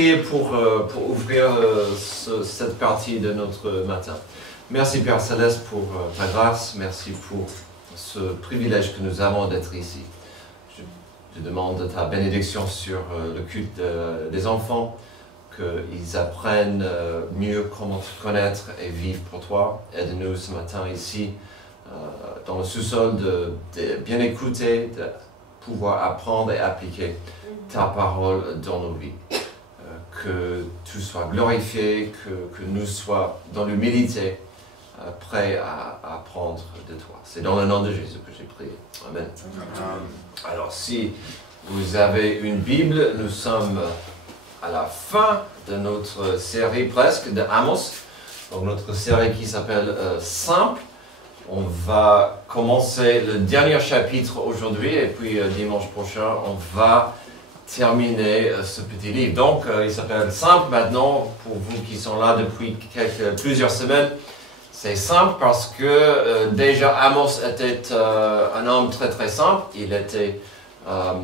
prier pour ouvrir cette partie de notre matin. Merci Père Céleste pour ta grâce, merci pour ce privilège que nous avons d'être ici. Je demande ta bénédiction sur le culte des enfants, qu'ils apprennent mieux comment te connaître et vivre pour toi. Aide-nous ce matin ici, dans le sous-sol, de bien écouter, de pouvoir apprendre et appliquer ta parole dans nos vies. Que tout soit glorifié, que nous soyons dans l'humilité, prêts à apprendre de toi. C'est dans le nom de Jésus que j'ai prié. Amen. Alors, si vous avez une Bible, nous sommes à la fin de notre série presque de Amos. Donc, notre série qui s'appelle Simple. On va commencer le dernier chapitre aujourd'hui et puis dimanche prochain, on va terminer ce petit livre. Donc, il s'appelle Simple maintenant, pour vous qui sont là depuis plusieurs semaines. C'est simple parce que déjà Amos était un homme très très simple. Il était un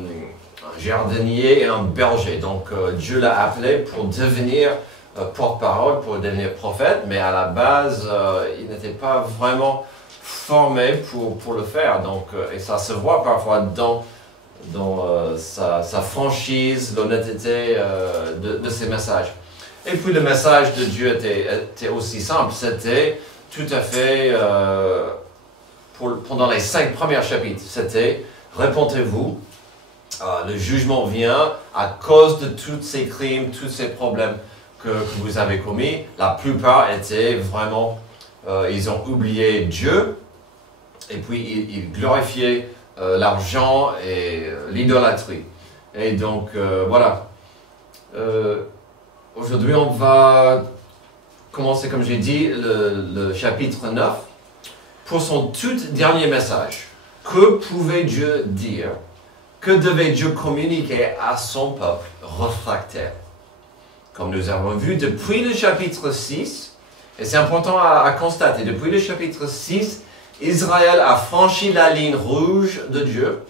jardinier et un berger. Donc, Dieu l'a appelé pour devenir porte-parole, pour devenir prophète, mais à la base, il n'était pas vraiment formé pour le faire. Donc, et ça se voit parfois dans sa franchise, l'honnêteté de ses messages. Et puis le message de Dieu était aussi simple, c'était tout à fait, pendant les 5 premiers chapitres, c'était « Répentez-vous, le jugement vient à cause de tous ces crimes, tous ces problèmes que vous avez commis. » La plupart étaient vraiment, ils ont oublié Dieu, et puis ils glorifiaient l'argent et l'idolâtrie. Et donc, voilà. Aujourd'hui, on va commencer, comme j'ai dit, le chapitre 9. Pour son tout dernier message, que pouvait Dieu dire? Que devait Dieu communiquer à son peuple réfractaire? Comme nous avons vu, depuis le chapitre 6, et c'est important à constater, depuis le chapitre 6, Israël a franchi la ligne rouge de Dieu.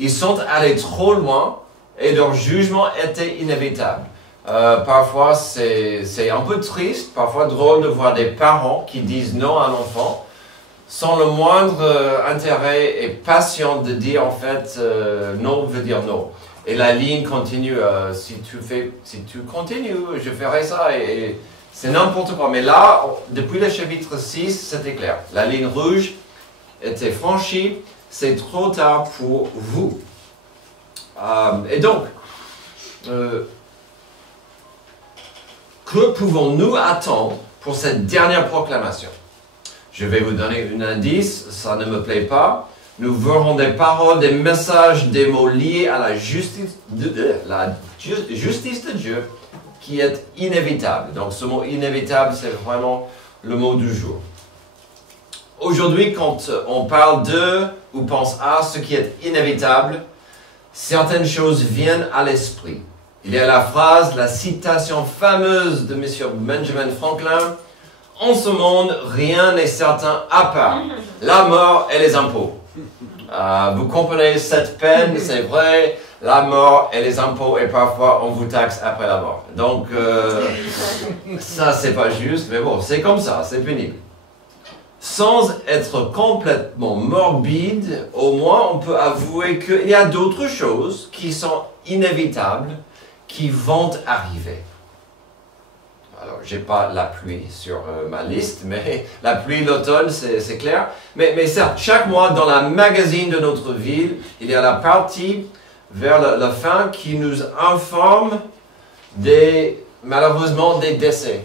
Ils sont allés trop loin et leur jugement était inévitable. Parfois, c'est un peu triste, parfois drôle de voir des parents qui disent non à l'enfant sans le moindre intérêt et patient de dire en fait non veut dire non. Et la ligne continue. Si tu continues, je ferai ça. Et c'est n'importe quoi. Mais là, depuis le chapitre 6, c'était clair. La ligne rouge était franchie, c'est trop tard pour vous. Et donc, que pouvons-nous attendre pour cette dernière proclamation? Je vais vous donner un indice, ça ne me plaît pas. Nous verrons des paroles, des messages, des mots liés à la justice de Dieu qui est inévitable. Donc ce mot inévitable, c'est vraiment le mot du jour. Aujourd'hui, quand on parle de ou pense à ce qui est inévitable, certaines choses viennent à l'esprit. Il y a la phrase, la citation fameuse de M. Benjamin Franklin, « En ce monde, rien n'est certain à part la mort et les impôts. » Vous comprenez cette peine, c'est vrai, la mort et les impôts, et parfois on vous taxe après la mort. Donc, ça c'est pas juste, mais bon, c'est comme ça, c'est pénible. Sans être complètement morbide, au moins on peut avouer qu'il y a d'autres choses qui sont inévitables, qui vont arriver. Alors, je n'ai pas la pluie sur ma liste, mais la pluie, l'automne, c'est clair. Mais certes, chaque mois, dans la magazine de notre ville, il y a la partie vers la fin qui nous informe malheureusement des décès.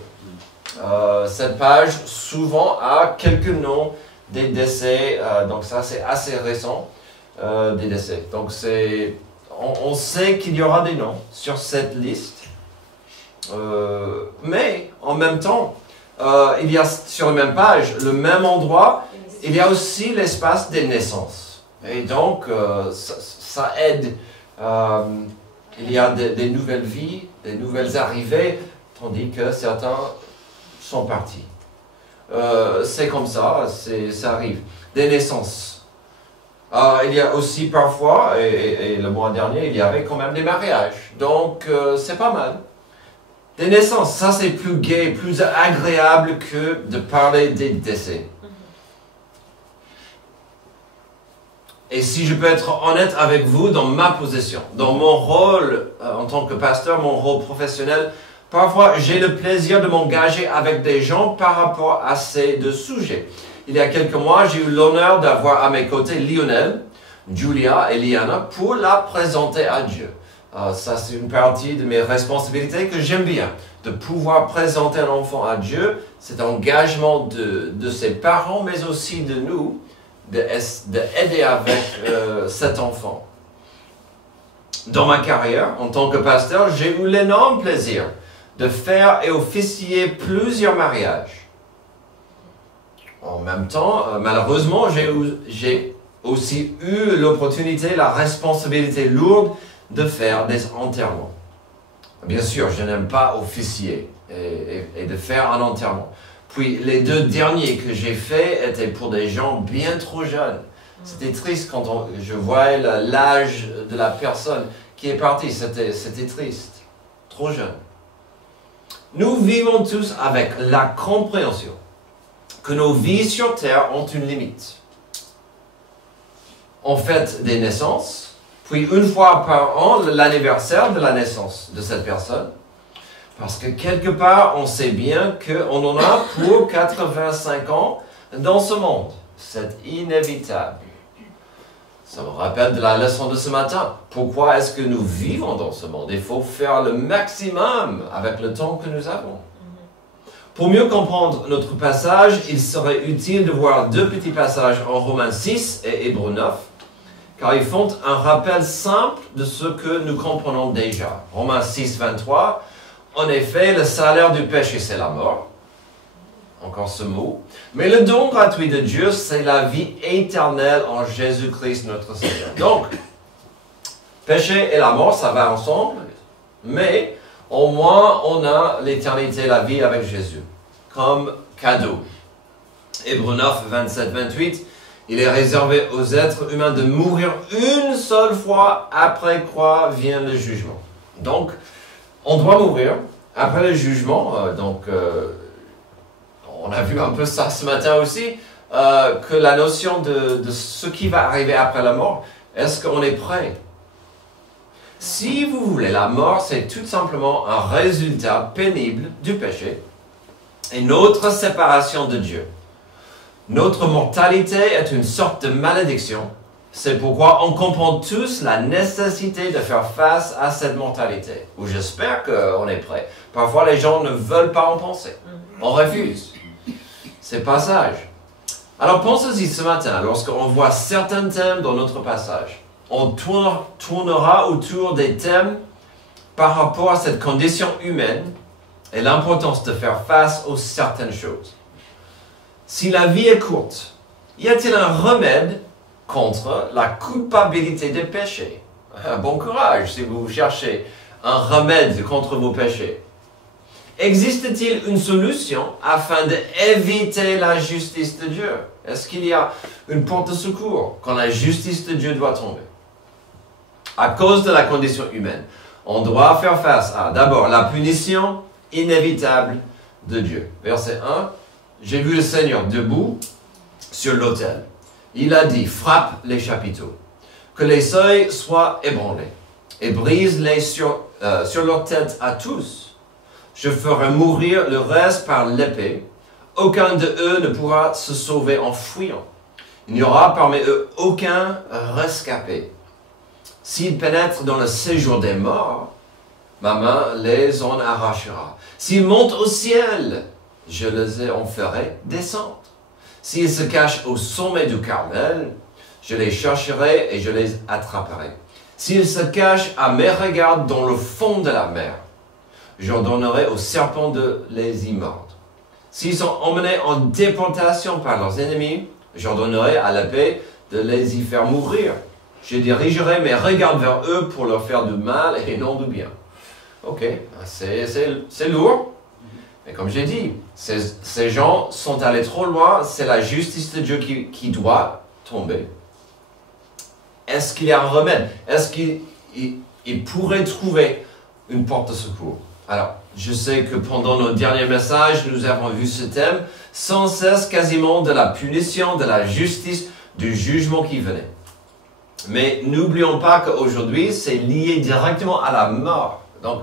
Cette page, souvent, a quelques noms des décès, donc ça, c'est assez récent, des décès. Donc, on sait qu'il y aura des noms sur cette liste. Mais en même temps, il y a sur la même page, le même endroit, il y a aussi l'espace des naissances. Et donc, ça aide. Il y a des nouvelles vies, des nouvelles arrivées, tandis que certains sont partis. C'est comme ça, ça arrive. Des naissances. Il y a aussi parfois, et le mois dernier, il y avait quand même des mariages. Donc, c'est pas mal. Des naissances, ça c'est plus gai, plus agréable que de parler des décès. Et si je peux être honnête avec vous, dans ma position, dans mon rôle en tant que pasteur, mon rôle professionnel, parfois j'ai le plaisir de m'engager avec des gens par rapport à ces deux sujets. Il y a quelques mois, j'ai eu l'honneur d'avoir à mes côtés Lionel, Julia et Liana pour la présenter à Dieu. Ça, c'est une partie de mes responsabilités que j'aime bien, de pouvoir présenter un enfant à Dieu, cet engagement de ses parents, mais aussi de nous, d'aider avec cet enfant. Dans ma carrière, en tant que pasteur, j'ai eu l'énorme plaisir de faire et officier plusieurs mariages. En même temps, malheureusement, j'ai aussi eu l'opportunité, la responsabilité lourde de faire des enterrements. Bien sûr, je n'aime pas officier et de faire un enterrement. Puis les deux derniers que j'ai faits étaient pour des gens bien trop jeunes. C'était triste quand je voyais l'âge de la personne qui est partie. C'était triste. Trop jeune. Nous vivons tous avec la compréhension que nos vies sur Terre ont une limite. On fête des naissances, puis une fois par an, l'anniversaire de la naissance de cette personne. Parce que quelque part, on sait bien qu'on en a pour 85 ans dans ce monde. C'est inévitable. Ça me rappelle de la leçon de ce matin. Pourquoi est-ce que nous vivons dans ce monde? Il faut faire le maximum avec le temps que nous avons. Pour mieux comprendre notre passage, il serait utile de voir deux petits passages en Romains 6 et Hébreux 9, car ils font un rappel simple de ce que nous comprenons déjà. Romains 6, 23. En effet, le salaire du péché, c'est la mort. Encore ce mot. Mais le don gratuit de Dieu, c'est la vie éternelle en Jésus-Christ notre Seigneur. Donc, péché et la mort, ça va ensemble. Mais, au moins, on a l'éternité, la vie avec Jésus. Comme cadeau. Hébreux 9, 27, 28. Il est réservé aux êtres humains de mourir une seule fois, après quoi vient le jugement. Donc, on doit mourir après le jugement. On a vu un peu ça ce matin aussi, que la notion de ce qui va arriver après la mort, est-ce qu'on est prêt? Si vous voulez, la mort, c'est tout simplement un résultat pénible du péché et notre séparation de Dieu. Notre mortalité est une sorte de malédiction. C'est pourquoi on comprend tous la nécessité de faire face à cette mortalité. Ou j'espère qu'on est prêt. Parfois, les gens ne veulent pas en penser. On refuse ces passages. Alors, pensez-y ce matin, lorsqu'on voit certains thèmes dans notre passage. On tournera autour des thèmes par rapport à cette condition humaine et l'importance de faire face aux certaines choses. Si la vie est courte, y a-t-il un remède contre la culpabilité des péchés? Bon courage si vous cherchez un remède contre vos péchés. Existe-t-il une solution afin d'éviter la justice de Dieu? Est-ce qu'il y a une porte de secours quand la justice de Dieu doit tomber? À cause de la condition humaine, on doit faire face à, d'abord, la punition inévitable de Dieu. Verset 1, j'ai vu le Seigneur debout sur l'autel. Il a dit, frappe les chapiteaux, que les seuils soient ébranlés, et brise-les sur leur tête à tous. Je ferai mourir le reste par l'épée. Aucun de eux ne pourra se sauver en fuyant. Il n'y aura parmi eux aucun rescapé. S'ils pénètrent dans le séjour des morts, ma main les en arrachera. S'ils montent au ciel, je les en ferai descendre. S'ils se cachent au sommet du Carmel, je les chercherai et je les attraperai. S'ils se cachent à mes regards dans le fond de la mer, j'ordonnerai aux serpents de les y mordre. S'ils sont emmenés en déportation par leurs ennemis, j'ordonnerai à l'épée de les y faire mourir. Je dirigerai mes regards vers eux pour leur faire du mal et non du bien. Ok, c'est lourd. Mais comme j'ai dit, ces gens sont allés trop loin. C'est la justice de Dieu qui doit tomber. Est-ce qu'il y a un remède? Est-ce qu'il pourrait trouver une porte de secours? Alors, Je sais que pendant nos derniers messages, nous avons vu ce thème sans cesse quasiment de la punition, de la justice, du jugement qui venait. Mais n'oublions pas qu'aujourd'hui, c'est lié directement à la mort. Donc,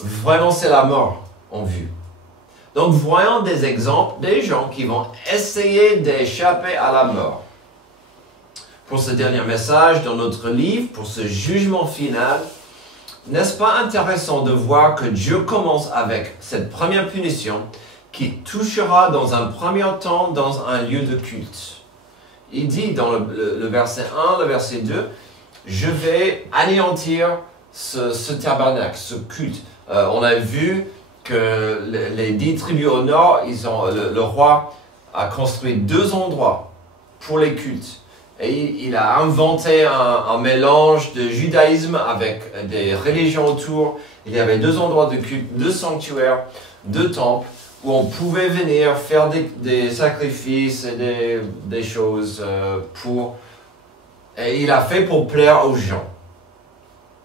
vraiment, c'est la mort en vue. Donc, voyons des exemples des gens qui vont essayer d'échapper à la mort. Pour ce dernier message dans notre livre, pour ce jugement final, n'est-ce pas intéressant de voir que Dieu commence avec cette première punition qui touchera dans un premier temps dans un lieu de culte. Il dit dans le verset 1, le verset 2, « Je vais anéantir ce tabernacle, ce culte. » On a vu que les 10 tribus au nord, le roi a construit 2 endroits pour les cultes. Et il a inventé un mélange de judaïsme avec des religions autour. Il y avait 2 endroits de culte, 2 sanctuaires, 2 temples, où on pouvait venir faire des sacrifices et des choses Et il a fait pour plaire aux gens.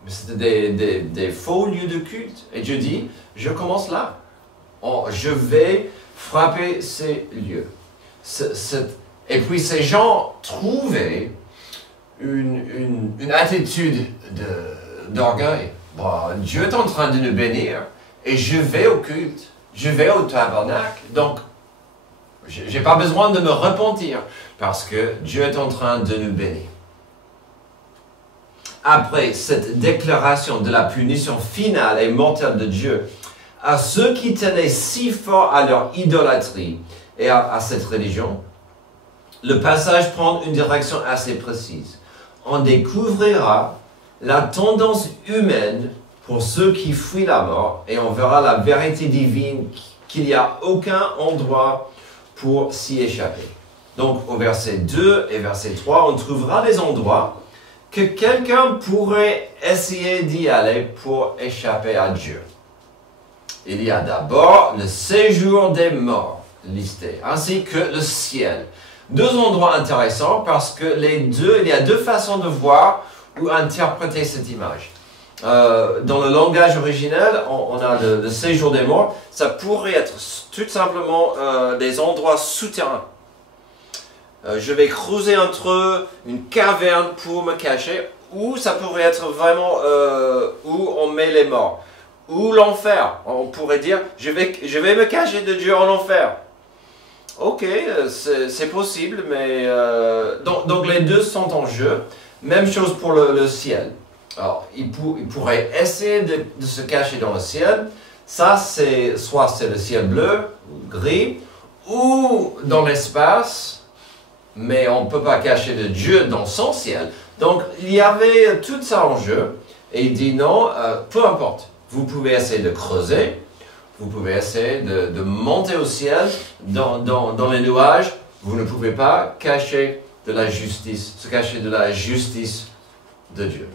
Mais c'était des faux lieux de culte. Et Dieu dit, je commence là. Je vais frapper ces lieux. Et puis ces gens trouvaient une attitude d'orgueil. Bon, Dieu est en train de nous bénir et je vais au culte, je vais au tabernacle. Donc, je n'ai pas besoin de me repentir parce que Dieu est en train de nous bénir. Après cette déclaration de la punition finale et mortelle de Dieu, à ceux qui tenaient si fort à leur idolâtrie et à cette religion, le passage prend une direction assez précise. On découvrira la tendance humaine pour ceux qui fuient la mort et on verra la vérité divine qu'il n'y a aucun endroit pour s'y échapper. Donc au verset 2 et verset 3, on trouvera des endroits que quelqu'un pourrait essayer d'y aller pour échapper à Dieu. Il y a d'abord le séjour des morts listé, ainsi que le ciel. 2 endroits intéressants parce que il y a 2 façons de voir ou interpréter cette image. Dans le langage originel, on a le séjour des morts. Ça pourrait être tout simplement des endroits souterrains. Je vais creuser entre eux une caverne pour me cacher, ou ça pourrait être vraiment où on met les morts. Ou l'enfer. On pourrait dire, je vais me cacher de Dieu en enfer. Ok, c'est possible, mais donc les 2 sont en jeu. Même chose pour le ciel. Alors, il pourrait essayer de se cacher dans le ciel. Ça, soit c'est le ciel bleu, ou gris, ou dans l'espace, mais on ne peut pas cacher de Dieu dans son ciel. Donc, il y avait tout ça en jeu, et il dit non, peu importe. Vous pouvez essayer de creuser, vous pouvez essayer de monter au ciel, dans les nuages. Vous ne pouvez pas se cacher de la justice de Dieu.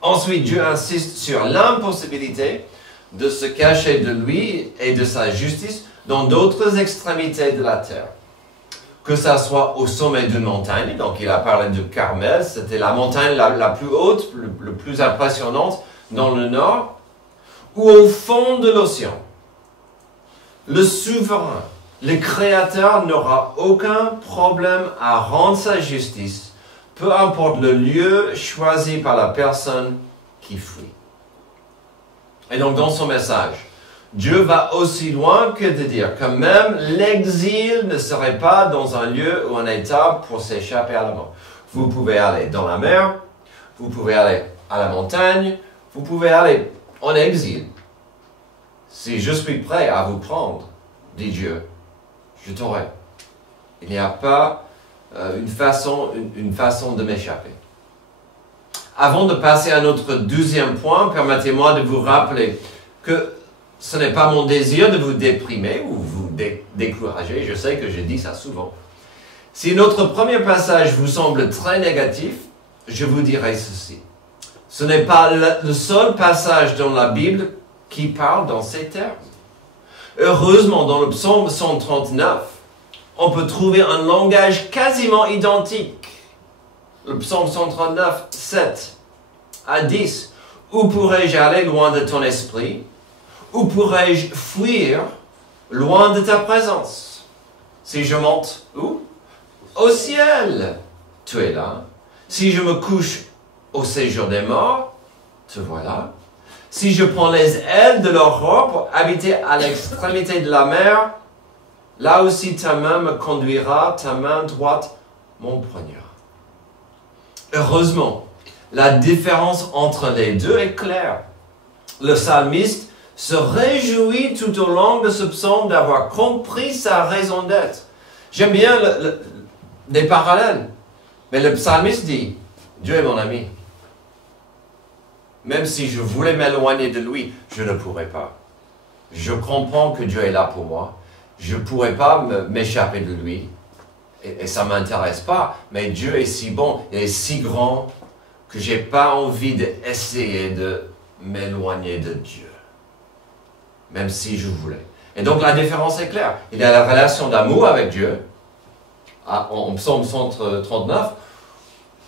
Ensuite, Dieu insiste sur l'impossibilité de se cacher de lui et de sa justice dans d'autres extrémités de la terre. Que ça soit au sommet d'une montagne, donc il a parlé de Carmel, c'était la montagne la plus haute, le plus impressionnante dans le nord, ou au fond de l'océan. Le souverain, le créateur n'aura aucun problème à rendre sa justice, peu importe le lieu choisi par la personne qui fuit. Et donc dans son message, Dieu va aussi loin que de dire que même l'exil ne serait pas dans un lieu ou un état pour s'échapper à la mort. Vous pouvez aller dans la mer, vous pouvez aller à la montagne, vous pouvez aller en exil. Si je suis prêt à vous prendre, dit Dieu, je t'aurai. Il n'y a pas une façon de m'échapper. Avant de passer à notre 2e point, permettez-moi de vous rappeler que ce n'est pas mon désir de vous déprimer ou vous décourager. Je sais que je dis ça souvent. Si notre premier passage vous semble très négatif, je vous dirai ceci. Ce n'est pas le seul passage dans la Bible qui parle dans ces termes. Heureusement, dans le psaume 139, on peut trouver un langage quasiment identique. Le psaume 139, 7 à 10. Où pourrais-je aller loin de ton esprit? Où pourrais-je fuir loin de ta présence? Si je monte où? Au ciel, tu es là. Si je me couche au séjour des morts, te voilà. Si je prends les ailes de l'aurore pour habiter à l'extrémité de la mer, là aussi ta main me conduira, ta main droite m'empoignera. Heureusement, la différence entre les deux est claire. Le psalmiste se réjouit tout au long de ce psaume d'avoir compris sa raison d'être. J'aime bien des parallèles, mais le psalmiste dit, Dieu est mon ami. Même si je voulais m'éloigner de lui, je ne pourrais pas. Je comprends que Dieu est là pour moi. Je ne pourrais pas m'échapper de lui. Et ça ne m'intéresse pas. Mais Dieu est si bon, il est si grand que je n'ai pas envie d'essayer de m'éloigner de Dieu. Même si je voulais. Et donc la différence est claire. Il y a la relation d'amour avec Dieu, en psaume 139,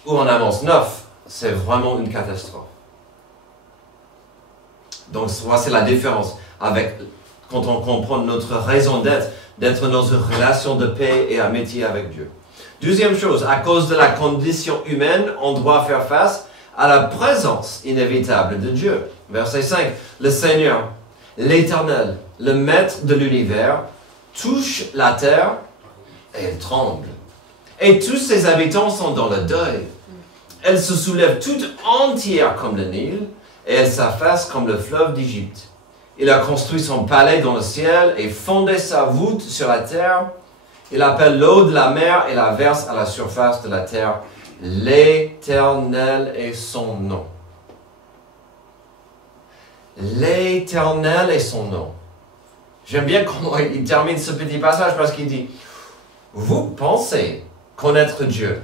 ou en Amos 9. C'est vraiment une catastrophe. Donc, voici la différence quand on comprend notre raison d'être dans une relation de paix et amitié avec Dieu. Deuxième chose, à cause de la condition humaine, on doit faire face à la présence inévitable de Dieu. Verset 5, le Seigneur, l'Éternel, le Maître de l'univers, touche la terre et elle tremble. Et tous ses habitants sont dans le deuil. Elle se soulève toute entière comme le Nil, et elle s'affaisse comme le fleuve d'Égypte. Il a construit son palais dans le ciel et fondé sa voûte sur la terre. Il appelle l'eau de la mer et la verse à la surface de la terre. L'Éternel est son nom. L'Éternel est son nom. J'aime bien comment il termine ce petit passage parce qu'il dit, vous pensez connaître Dieu,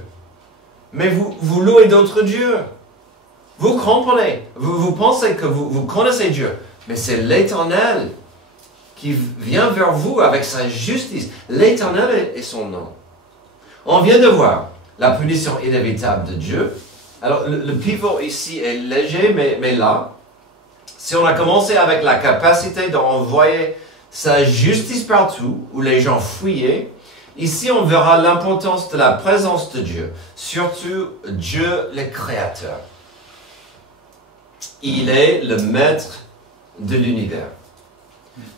mais vous louez d'autres dieux. Vous comprenez, vous pensez que vous connaissez Dieu, mais c'est l'Éternel qui vient vers vous avec sa justice. L'Éternel est son nom. On vient de voir la punition inévitable de Dieu. Alors, le pivot ici est léger, mais là, si on a commencé avec la capacité d'envoyer sa justice partout, où les gens fuyaient, ici on verra l'importance de la présence de Dieu, surtout Dieu le Créateur. Il est le maître de l'univers.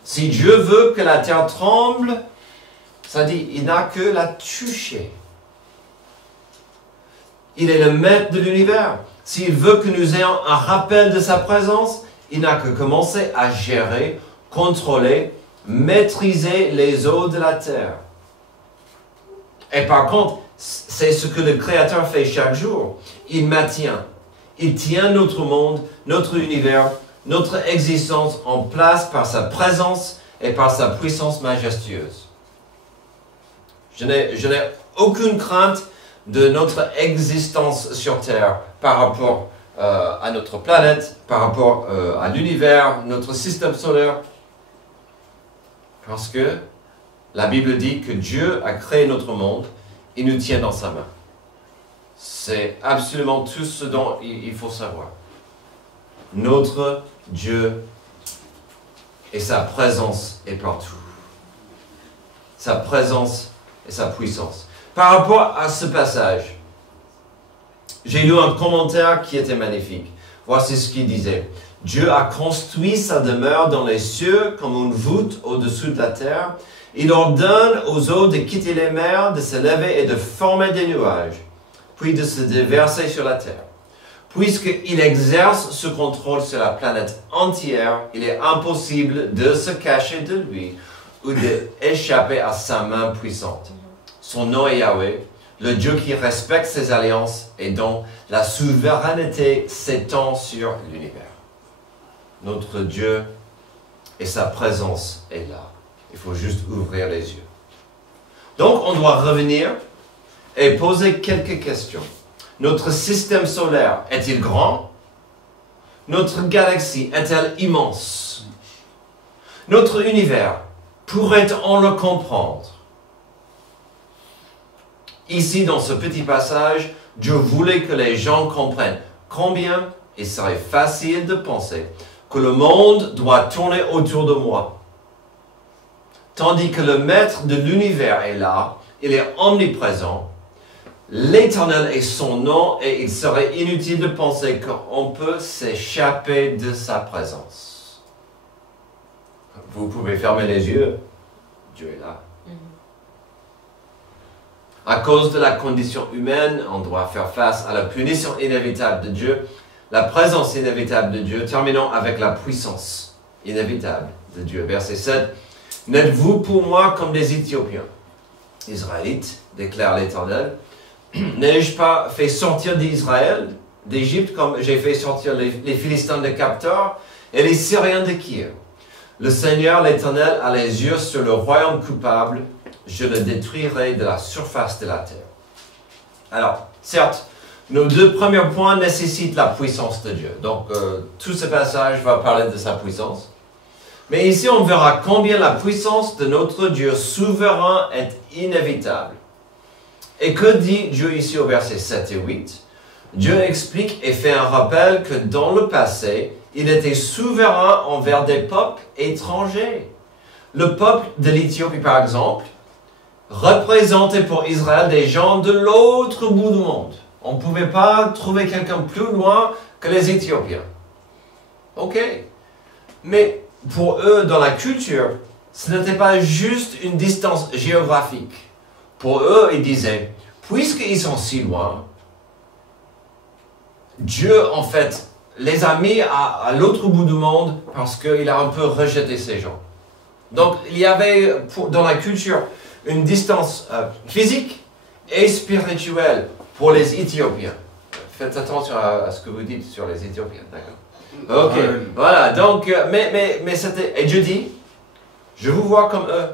Si Dieu veut que la terre tremble, ça dit, il n'a que la toucher. Il est le maître de l'univers. S'il veut que nous ayons un rappel de sa présence, il n'a que commencer à gérer, contrôler, maîtriser les eaux de la terre. Et par contre, c'est ce que le Créateur fait chaque jour. Il maintient. Il tient notre monde, notre univers, notre existence en place par sa présence et par sa puissance majestueuse. Je n'ai aucune crainte de notre existence sur Terre par rapport à notre planète, par rapport à l'univers, notre système solaire. Parce que la Bible dit que Dieu a créé notre monde et nous tient dans sa main. C'est absolument tout ce dont il faut savoir. Notre Dieu et sa présence est partout. Sa présence et sa puissance. Par rapport à ce passage, j'ai lu un commentaire qui était magnifique. Voici ce qu'il disait. Dieu a construit sa demeure dans les cieux comme une voûte au-dessus de la terre. Il ordonne aux eaux de quitter les mers, de se lever et de former des nuages, puis de se déverser sur la terre. Puisqu'il exerce ce contrôle sur la planète entière, il est impossible de se cacher de lui ou d'échapper à sa main puissante. Son nom est Yahweh, le Dieu qui respecte ses alliances et dont la souveraineté s'étend sur l'univers. Notre Dieu et sa présence est là. Il faut juste ouvrir les yeux. Donc, on doit revenir et poser quelques questions. Notre système solaire est-il grand? Notre galaxie est-elle immense? Notre univers, pourrait-on le comprendre? Ici, dans ce petit passage, Dieu voulait que les gens comprennent combien il serait facile de penser que le monde doit tourner autour de moi. Tandis que le maître de l'univers est là, il est omniprésent. L'Éternel est son nom et il serait inutile de penser qu'on peut s'échapper de sa présence. Vous pouvez fermer les yeux. Dieu est là. À cause de la condition humaine, on doit faire face à la punition inévitable de Dieu, la présence inévitable de Dieu, terminons avec la puissance inévitable de Dieu. Verset 7. N'êtes-vous pour moi comme des Éthiopiens, Israélites, déclare l'Éternel. N'ai-je pas fait sortir d'Israël, d'Égypte, comme j'ai fait sortir les Philistins de Captor et les Syriens de Kir? Le Seigneur, l'Éternel, a les yeux sur le royaume coupable. Je le détruirai de la surface de la terre. Alors, certes, nos deux premiers points nécessitent la puissance de Dieu. Donc, tout ce passage va parler de sa puissance. Mais ici, on verra combien la puissance de notre Dieu souverain est inévitable. Et que dit Dieu ici au verset 7 et 8? Dieu explique et fait un rappel que dans le passé, il était souverain envers des peuples étrangers. Le peuple de l'Éthiopie, par exemple, représentait pour Israël des gens de l'autre bout du monde. On ne pouvait pas trouver quelqu'un plus loin que les Éthiopiens. Ok. Mais pour eux, dans la culture, ce n'était pas juste une distance géographique. Pour eux, ils disaient, puisqu'ils sont si loin, Dieu, en fait, les a mis à l'autre bout du monde parce qu'il a un peu rejeté ces gens. Donc, il y avait dans la culture une distance physique et spirituelle pour les Éthiopiens. Faites attention à ce que vous dites sur les Éthiopiens, d'accord? Ok, voilà, donc, mais c'était... Et Dieu dit, je vous vois comme eux.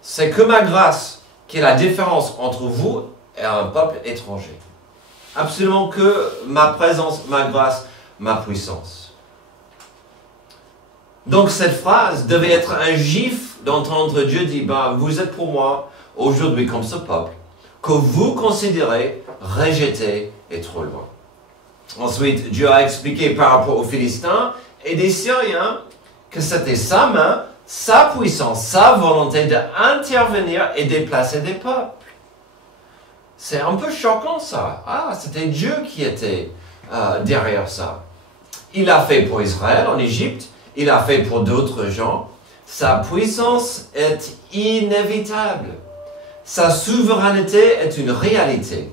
C'est que ma grâce qui est la différence entre vous et un peuple étranger. Absolument que ma présence, ma grâce, ma puissance. Donc cette phrase devait être un gifle d'entendre Dieu dire, bah, vous êtes pour moi aujourd'hui comme ce peuple, que vous considérez rejeté et trop loin. Ensuite, Dieu a expliqué par rapport aux Philistins et des Syriens que c'était sa main, sa puissance, sa volonté d'intervenir et déplacer des peuples. C'est un peu choquant ça. Ah, c'était Dieu qui était derrière ça. Il a fait pour Israël en Égypte, il a fait pour d'autres gens. Sa puissance est inévitable. Sa souveraineté est une réalité.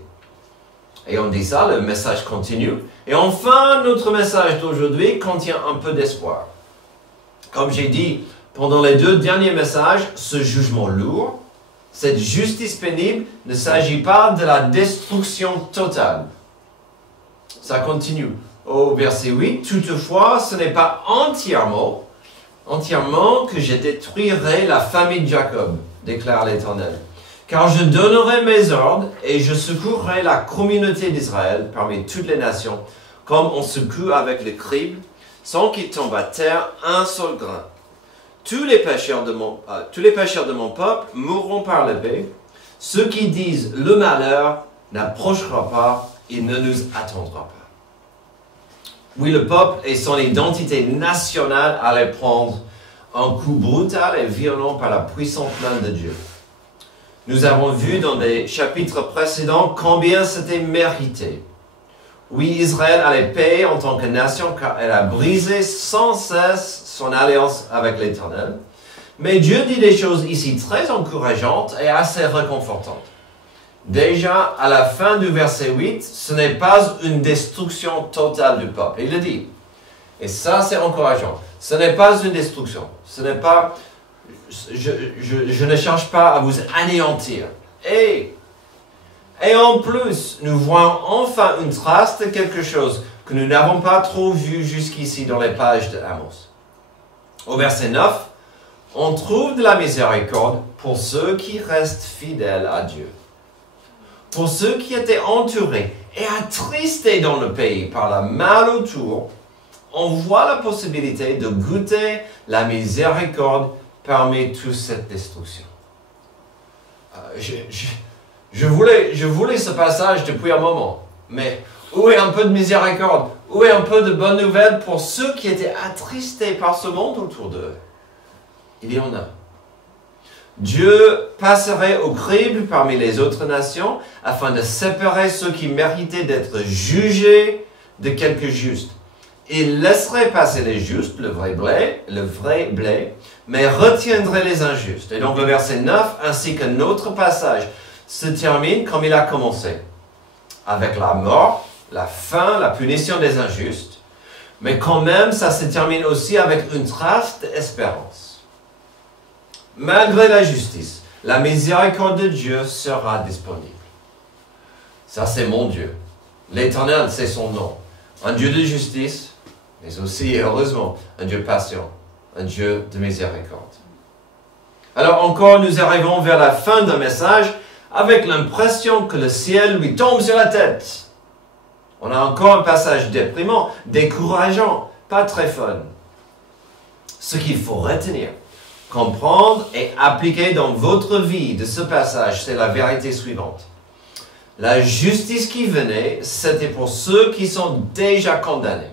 Et on dit ça, le message continue. Et enfin, notre message d'aujourd'hui contient un peu d'espoir. Comme j'ai dit pendant les deux derniers messages, ce jugement lourd, cette justice pénible ne s'agit pas de la destruction totale. Ça continue. Au verset 8, toutefois, ce n'est pas entièrement que je détruirai la famille de Jacob, déclare l'Éternel. Car je donnerai mes ordres et je secourrai la communauté d'Israël parmi toutes les nations, comme on secoue avec le crible, sans qu'il tombe à terre un seul grain. Tous les pécheurs de mon peuple mourront par l'épée. Ceux qui disent le malheur n'approchera pas, il ne nous attendra pas. Oui, le peuple et son identité nationale allaient prendre un coup brutal et violent par la puissante main de Dieu. Nous avons vu dans des chapitres précédents combien c'était mérité. Oui, Israël allait payer en tant que nation car elle a brisé sans cesse son alliance avec l'Éternel. Mais Dieu dit des choses ici très encourageantes et assez réconfortantes. Déjà, à la fin du verset 8, ce n'est pas une destruction totale du peuple. Il le dit. Et ça, c'est encourageant. Ce n'est pas une destruction. Ce n'est pas... Je ne cherche pas à vous anéantir. Et en plus, nous voyons enfin une trace de quelque chose que nous n'avons pas trop vu jusqu'ici dans les pages de Amos. Au verset 9, on trouve de la miséricorde pour ceux qui restent fidèles à Dieu. Pour ceux qui étaient entourés et attristés dans le pays par la mal autour, on voit la possibilité de goûter la miséricorde parmi toute cette destruction. Je voulais ce passage depuis un moment, mais Où est un peu de miséricorde? Où est un peu de bonnes nouvelles pour ceux qui étaient attristés par ce monde autour d'eux? Il y en a. Dieu passerait au crible parmi les autres nations afin de séparer ceux qui méritaient d'être jugés de quelques justes. Il laisserait passer les justes, le vrai blé, mais retiendrait les injustes. Et donc le verset 9 ainsi que notre passage se termine comme il a commencé, avec la mort, la fin, la punition des injustes, mais quand même ça se termine aussi avec une trace d'espérance. Malgré la justice, la miséricorde de Dieu sera disponible. Ça, c'est mon Dieu. L'Éternel, c'est son nom. Un Dieu de justice, mais aussi, heureusement, un Dieu patient, un Dieu de miséricorde. Alors encore, nous arrivons vers la fin d'un message avec l'impression que le ciel lui tombe sur la tête. On a encore un passage déprimant, décourageant, pas très fun. Ce qu'il faut retenir, comprendre et appliquer dans votre vie de ce passage, c'est la vérité suivante. La justice qui venait, c'était pour ceux qui sont déjà condamnés.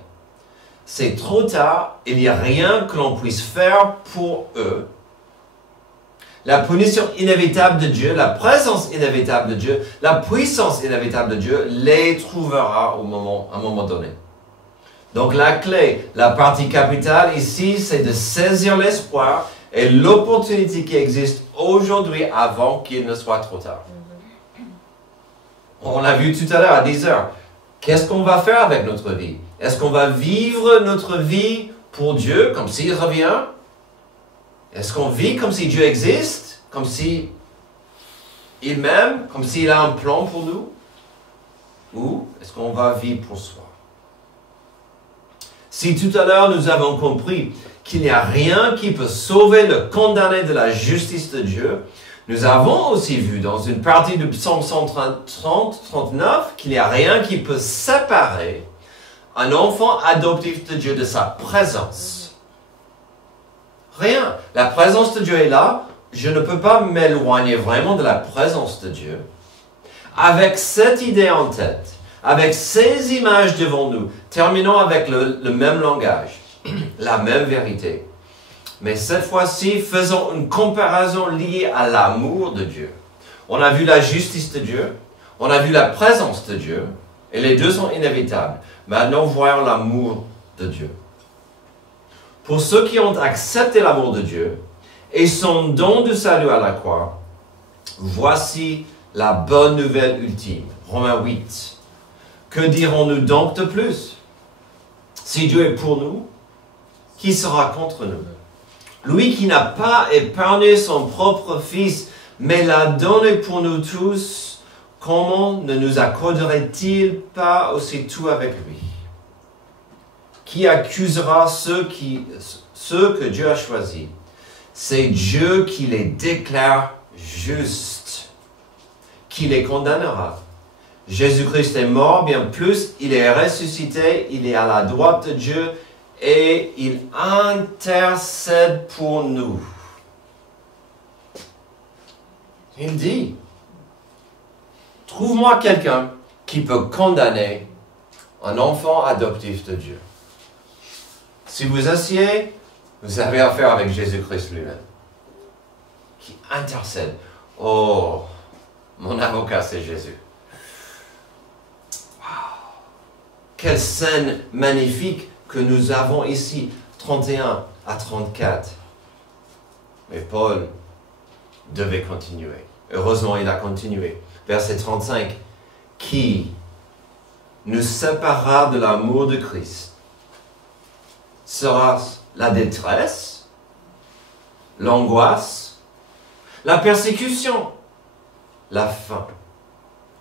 C'est trop tard, il n'y a rien que l'on puisse faire pour eux. La punition inévitable de Dieu, la présence inévitable de Dieu, la puissance inévitable de Dieu les trouvera à un moment donné. Donc la clé, la partie capitale ici, c'est de saisir l'espoir et l'opportunité qui existe aujourd'hui avant qu'il ne soit trop tard. On l'a vu tout à l'heure à 10 heures. Qu'est-ce qu'on va faire avec notre vie? Est-ce qu'on va vivre notre vie pour Dieu, comme s'il revient? Est-ce qu'on vit comme si Dieu existe? Comme si il m'aime? Comme s'il a un plan pour nous? Ou est-ce qu'on va vivre pour soi? Si tout à l'heure nous avons compris qu'il n'y a rien qui peut sauver le condamné de la justice de Dieu, nous avons aussi vu dans une partie du psaume 139 qu'il n'y a rien qui peut séparer un enfant adoptif de Dieu de sa présence. Rien. La présence de Dieu est là. Je ne peux pas m'éloigner vraiment de la présence de Dieu. Avec cette idée en tête, avec ces images devant nous, terminons avec le même langage, la même vérité. Mais cette fois-ci, faisons une comparaison liée à l'amour de Dieu. On a vu la justice de Dieu, on a vu la présence de Dieu, et les deux sont inévitables. Maintenant, voyons l'amour de Dieu. Pour ceux qui ont accepté l'amour de Dieu et son don de salut à la croix, voici la bonne nouvelle ultime. Romains 8. Que dirons-nous donc de plus? Si Dieu est pour nous, qui sera contre nous? Lui qui n'a pas épargné son propre Fils, mais l'a donné pour nous tous, comment ne nous accorderait-il pas aussi tout avec lui? Qui accusera ceux que Dieu a choisis? C'est Dieu qui les déclare justes, qui les condamnera. Jésus-Christ est mort, bien plus, il est ressuscité, il est à la droite de Dieu, et il intercède pour nous. Il dit, trouve-moi quelqu'un qui peut condamner un enfant adoptif de Dieu. Si vous asseyez, vous avez affaire avec Jésus-Christ lui-même, qui intercède. Oh, mon avocat, c'est Jésus. Wow. Quelle scène magnifique que nous avons ici, 31 à 34. Mais Paul devait continuer. Heureusement, il a continué. Verset 35. Qui nous séparera de l'amour de Christ? Sera la détresse, l'angoisse, la persécution, la faim,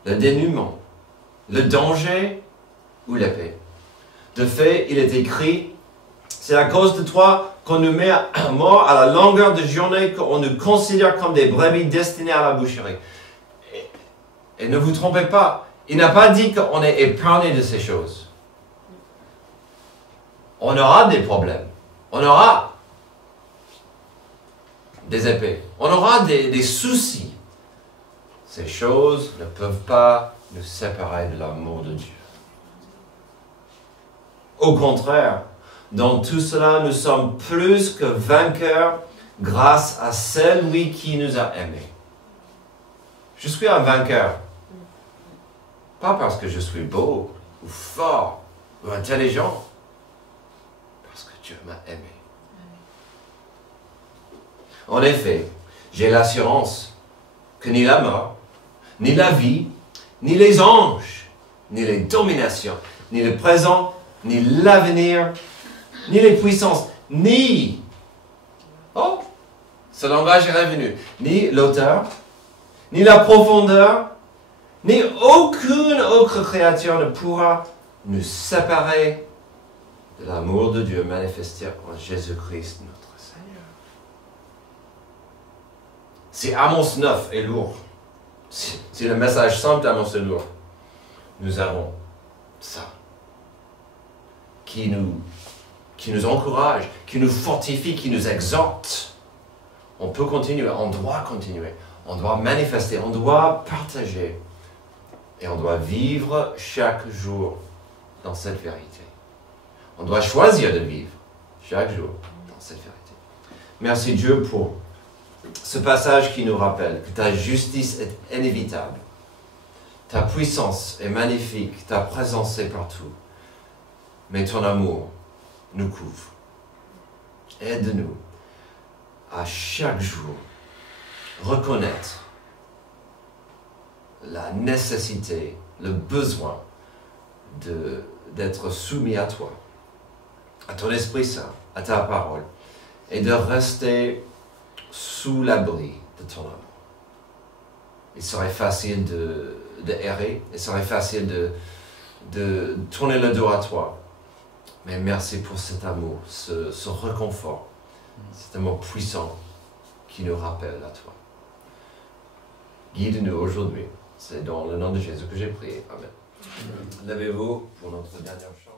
le dénuement, le danger ou l'épée? De fait, il est écrit, c'est à cause de toi qu'on nous met à mort à la longueur de journée, qu'on nous considère comme des brebis destinées à la boucherie. Et ne vous trompez pas, il n'a pas dit qu'on est épargné de ces choses. On aura des problèmes, on aura des épées, on aura des soucis. Ces choses ne peuvent pas nous séparer de l'amour de Dieu. Au contraire, dans tout cela, nous sommes plus que vainqueurs grâce à celui qui nous a aimés. Je suis un vainqueur. Pas parce que je suis beau, ou fort, ou intelligent. Parce que Dieu m'a aimé. En effet, j'ai l'assurance que ni la mort, ni la vie, ni les anges, ni les dominations, ni le présent, ni l'avenir, ni les puissances, ni... Oh, ce langage est revenu. Ni l'auteur, ni la profondeur, ni aucune autre créature ne pourra nous séparer de l'amour de Dieu manifesté en Jésus-Christ notre Seigneur. Si Amos 9 est lourd, si le message simple d'Amos est lourd, nous avons ça qui nous encourage, qui nous fortifie, qui nous exhorte. On peut continuer, on doit manifester, on doit partager et on doit vivre chaque jour dans cette vérité. On doit choisir de vivre chaque jour dans cette vérité. Merci Dieu pour ce passage qui nous rappelle que ta justice est inévitable. Ta puissance est magnifique, ta présence est partout. Mais ton amour nous couvre. Aide-nous à chaque jour reconnaître la nécessité, le besoin d'être soumis à toi, à ton Esprit Saint, à ta parole, et de rester sous l'abri de ton amour. Il serait facile de errer, il serait facile de tourner le dos à toi. Mais merci pour cet amour, ce réconfort, cet amour puissant qui nous rappelle à toi. Guide-nous aujourd'hui. C'est dans le nom de Jésus que j'ai prié. Amen. Levez-vous pour notre dernière chose.